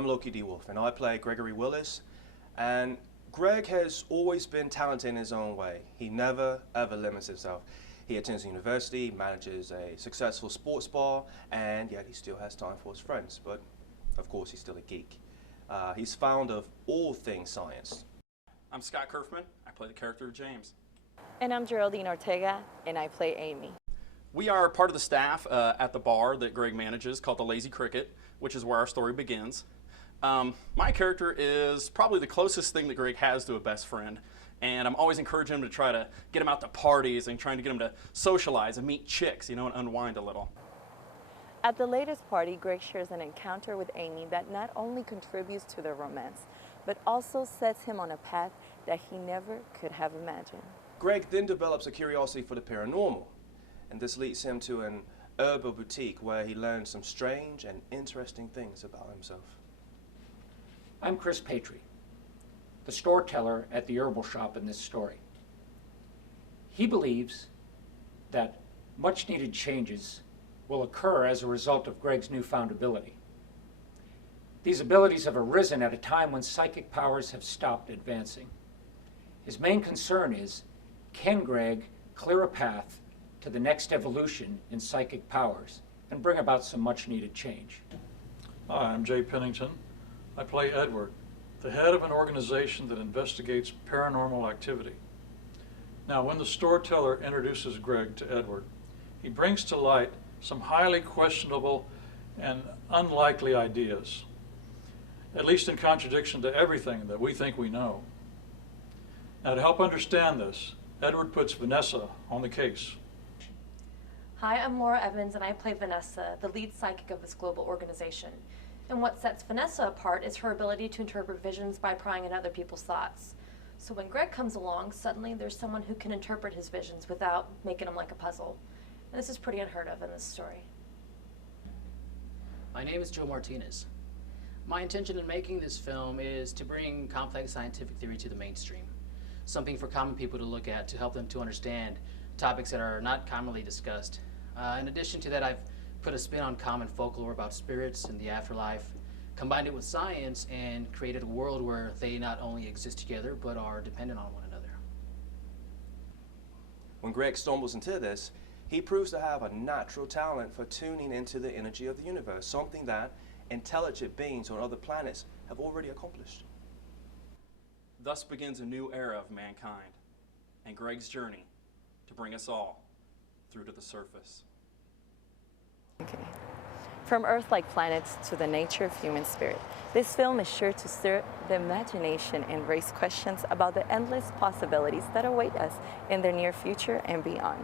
I'm Loki D. Wolf, and I play Gregory Willis. And Greg has always been talented in his own way. He never, ever limits himself. He attends university, manages a successful sports bar, and yet he still has time for his friends. But, of course, he's still a geek. He's fond of all things science. I'm Scott Kerfman. I play the character of James. And I'm Geraldine Ortega, and I play Amy. We are part of the staff at the bar that Greg manages called the Lazy Cricket, which is where our story begins. My character is probably the closest thing that Greg has to a best friend, and I'm always encouraging him to try to get him out to parties and trying to get him to socialize and meet chicks, you know, and unwind a little. At the latest party, Greg shares an encounter with Amy that not only contributes to their romance, but also sets him on a path that he never could have imagined. Greg then develops a curiosity for the paranormal, and this leads him to an herbal boutique where he learns some strange and interesting things about himself. I'm Chris Patrie, the storyteller at the herbal shop in this story. He believes that much needed changes will occur as a result of Greg's newfound ability. These abilities have arisen at a time when psychic powers have stopped advancing. His main concern is, can Greg clear a path to the next evolution in psychic powers and bring about some much needed change? Hi, I'm Jay Pennington. I play Edward, the head of an organization that investigates paranormal activity. Now, when the storyteller introduces Greg to Edward, he brings to light some highly questionable and unlikely ideas, at least in contradiction to everything that we think we know. Now, to help understand this, Edward puts Vanessa on the case. Hi, I'm Laura Evans, and I play Vanessa, the lead psychic of this global organization. And what sets Vanessa apart is her ability to interpret visions by prying at other people's thoughts. So when Greg comes along, suddenly there's someone who can interpret his visions without making them like a puzzle. And this is pretty unheard of in this story. My name is Joe Martinez. My intention in making this film is to bring complex scientific theory to the mainstream. Something for common people to look at to help them to understand topics that are not commonly discussed. In addition to that, I've put a spin on common folklore about spirits and the afterlife, combined it with science, and created a world where they not only exist together, but are dependent on one another. When Greg stumbles into this, he proves to have a natural talent for tuning into the energy of the universe, something that intelligent beings on other planets have already accomplished. Thus begins a new era of mankind, and Greg's journey to bring us all through to the surface. Okay. From Earth-like planets to the nature of human spirit, this film is sure to stir the imagination and raise questions about the endless possibilities that await us in the near future and beyond.